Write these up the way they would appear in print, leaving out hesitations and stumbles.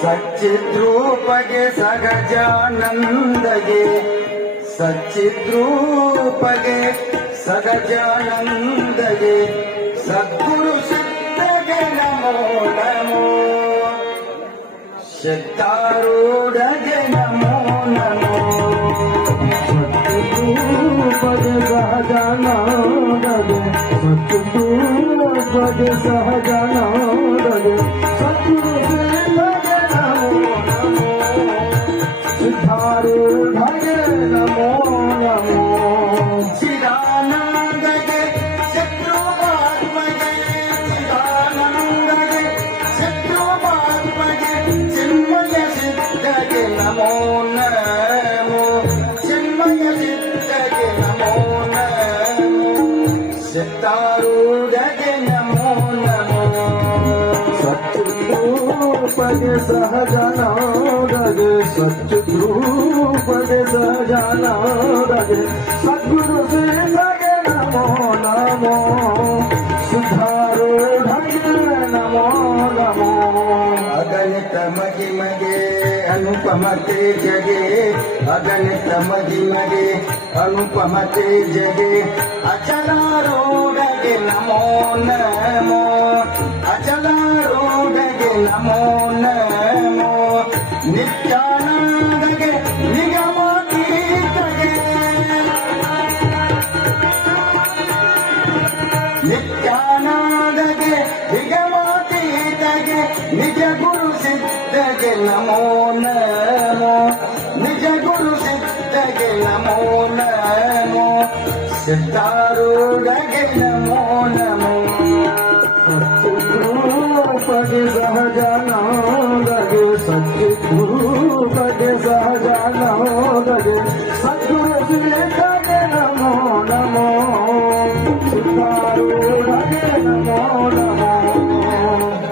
ಸಚ್ಚಿದ್ರೂಪಗೆ ಸಗಜಾನಂದಗೆ ಸಚ್ಚಿದ್ರೂಪಗೆ ಸಗಜಾನಂದಗೆ ಸದ್ಗುರು ಸಿದ್ಧಗೆ ನಮೋ ನಮೋ ಸಿದ್ಧಾರೂಢಗೆ ನಮೋ ನಮೋ ಸಚ್ಚಿದ್ರೂಪಗೆ ಸಹಜಾನಂದಗೆ ಸಚ್ಚಿದ್ರೂಪಗೆ ಸಹಜಾನಂದಗೆ ಸದ್ಗುರು ಸಿದ್ಧಾರೂಢಗೆ ನಮೋ ನಮೋ ಚಿದಾನಂದಗೆ ಶತ್ರುವಾತ್ಮಗೆ ಚಿದಾನಂದಗೆ ಶತ್ರುವಾತ್ಮಗೆ ಚಿನ್ಮಯ ಸಿದ್ಧಗೆ ನಮೋ ನಮೋ ಚಿನ್ಮಯ ಸಿದ್ಧಗೆ ನಮೋ ನಮೋ ಸಿದ್ಧಾರೂಢಗೆ ನಮೋ ನಮೋ ಸಚ್ಚಿದ್ರೂಪಗೆ ಸಹಜಾನಂದಗೆ ಸಚ್ಚಿದ್ರೂಪಗೆ ಸಹಜಾನಂದಗೆ ಸದ್ಗುರು ಸಿದ್ಧಗೆ ನಮೋ ನಮೋ ಸಿದ್ಧಾರೂಢಗೆ ನಮೋ ನಮೋ ಅಗಣಿತ ಮಹಿಮಗೆ ಅನುಪಮ ತೇಜಗೆ ಅಗಣಿತ ಮಹಿಮಗೆ ಅನುಪಮ ತೇಜಗೆ ಅಚಲಾರೂಢಗೆ ನಮೋ ನಮೋ ಅಚಲಾರೂಢಗೆ ನಮೋ ನಮೋ ನಿತ್ಯಾನಂದಗೆ ನಿಗಮಾತೀತಗೆ ನಿತ್ಯಾನಂದಗೆ ನಿಗಮಾತೀತಗೆ ನಿಜ ಗುರು ಸಿದ್ಧಗೆ ನಮೋ ನಮೋ ನಿಜ ಗುರು ಸಿದ್ಧಗೆ ನಮೋ ನಮೋ ಸಿದ್ಧಾರೂಢಗೆ ನಮೋ ನಮೋ ಸಚ್ಚಿದ್ರೂಪಗೆ ಸಹಜಾನಂದಗೆ ಸಚ್ಚಿದ್ರೂಪಗೆ ಸಹಜಾನಂದಗೆ ಸದ್ಗುರು ಸಿದ್ಧಗೆ ನಮೋ ನಮೋ ಸಿದ್ಧಾರೂಢಗೆ ನಮೋ ನಮೋ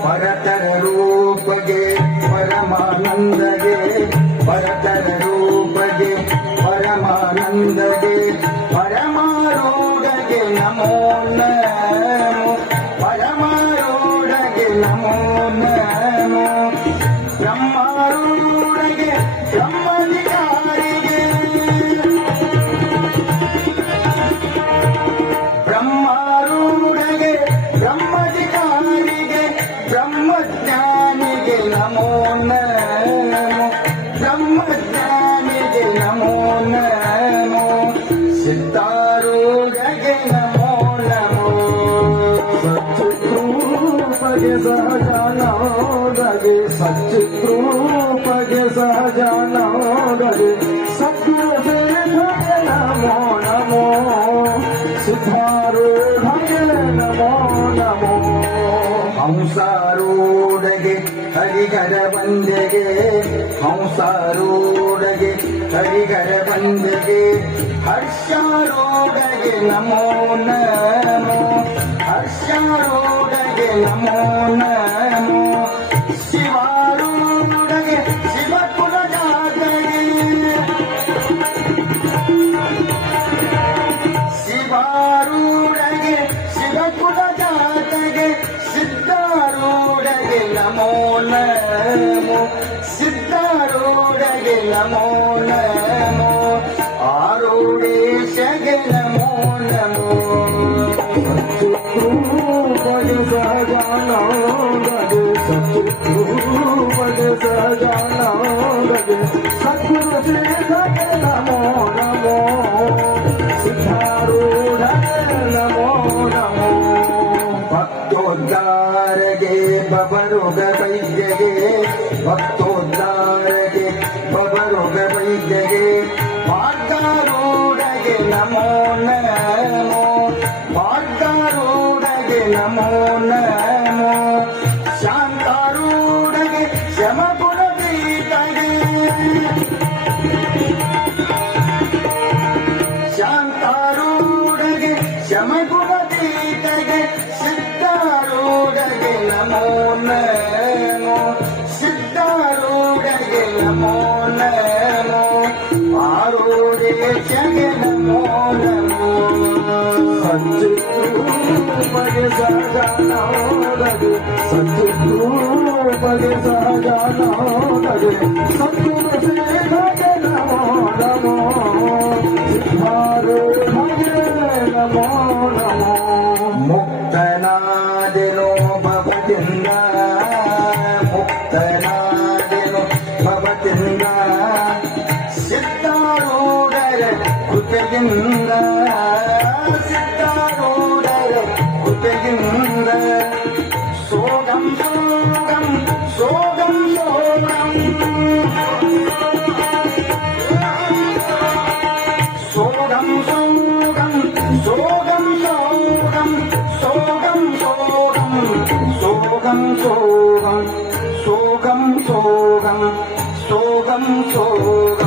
ಪರತರ ರೂಪಗೆ ಪರಮಾನಂದಗೆ ಪರತರ ರೂಪಗೆ ಪರಮಾನಂದಗೆ ಪರಮಾರೂಢಗೆ ನಮೋ ನಮೋ ಪರಮಾರೂಢಗೆ ನಮೋ ನಮೋ ಬ್ರಹ್ಮಾರೂಢಗೆ ಬ್ರಹ್ಮಾಧಿಕಾರಿಗೆ ಬ್ರಹ್ಮಾರೂಢಗೆ ಬ್ರಹ್ಮಾಧಿಕಾರಿಗೆ ಬ್ರಹ್ಮಜ್ಞಾನಿಗೆ ನಮೋ ನಮೋ ಬ್ರಹ್ಮಜ್ಞಾನಿಗೆ ನಮೋ ನಮೋ ಸಿದ್ಧಾರೂಢಗೆ ನಮೋ ನಮೋ ಸಚ್ಚಿದ್ರೂಪಗೆ ಸಹಜಾನಂದಗೆ ಸಚ್ಚಿದ್ರೂಪಗೆ ಸಹಜಾನಂದಗೆ ಸದ್ಗುರು ಸಿದ್ಧಗೆ ನಮೋ ನಮೋ ಸಿದ್ಧಾರೂಢಗೆ ನಮೋ ನಮೋ ಹಂಸಾರೂಢಗೆ ಹರಿಹರ ವಂದೆಗೆ ಹಂಸಾರೂಢಗೆ ಹರಿಹರ ವಂದೆಗೆ ಹರ್ಷಾರೂಢಗೆ ನಮೋ ನಮೋ ಹರ್ಷಾರೂಢಗೆ ನಮೋ ನಮೋ ಶಿವಾರೂಢಗೆ ಶಿವಕುಲಜಾತಗೆ ಶಿವಾರೂಢಗೆ ಶಿವಕುಲಜಾತಗೆ ಸಿದ್ಧಾರೂಢಗೆ ನಮೋ ನಮೋ ಸಿದ್ಧಾರೂಢಗೆ ನಮೋ ನಮೋ ಆರೂಢೇಶಗೆ ನಮೋ ನಮೋ ಸಚ್ಚಿದ್ರೂಪಗೆ ಸಹಜಾನಂದಗೆ ಸಚ್ಚಿದ್ರೂಪಗೆ ಸಹಜಾನಂದಗೆ ಸದ್ಗುರು ಸಿದ್ಧಗೆ ನಮೋ ನಮೋ ಸಿದ್ಧಾರೂಢಗೆ ನಮೋ ನಮೋ ಭಕ್ತೋದ್ಧಾರಗೆ ಬಬರುಗ ವೈದ್ಯಗೆ ಭಕ್ತೋದ್ಧಾರಗೆ ಬಬರುಗ ವೈದ್ಯಗೆ ಮಾರ್ಗಾರೂಢಗೆ ನಮೋ ನಮೋ ಮಾರ್ಗಾರೂಢಗೆ ನಮೋ ನಮೋ ಶಾಂತಾರೂಢಗೆ ಶಮಗುಣಪೀಠಗೆ ಶಾಂತಾರೂಢಗೆ ಶಮಗುಣಪೀಠಗೆ ಸಿದ್ಧಾರೂಢಗೆ ನಮೋ ನಮೋ ಸಿದ್ಧಾರೂಢಗೆ ನಮೋ ನಮೋ ಆರೂಢೇಶಗೆ ನಮೋ ನಮೋ ಸಚ್ಚಿದ್ರೂಪಗೆ ಸಹಜಾನಂದಗೆ ಸಚ್ಚಿದ್ರೂಪಗೆ ಸಹಜಾನಂದಗೆ सद्गुरुसेनाय नमो नमो सिद्धारूढाय नमो नमो मुक्तनादिनो भवतिन्द मुक्तनादिनो भवतिन्द सिद्धारूढय कृतगिन्द सिद्धारूढय कृतगिन्द सोगं सोगं सोगं सोगं सोगं सोगं सोगं सोगं सोगं सोगं सोगं सोगं सोगं सोगं सोगं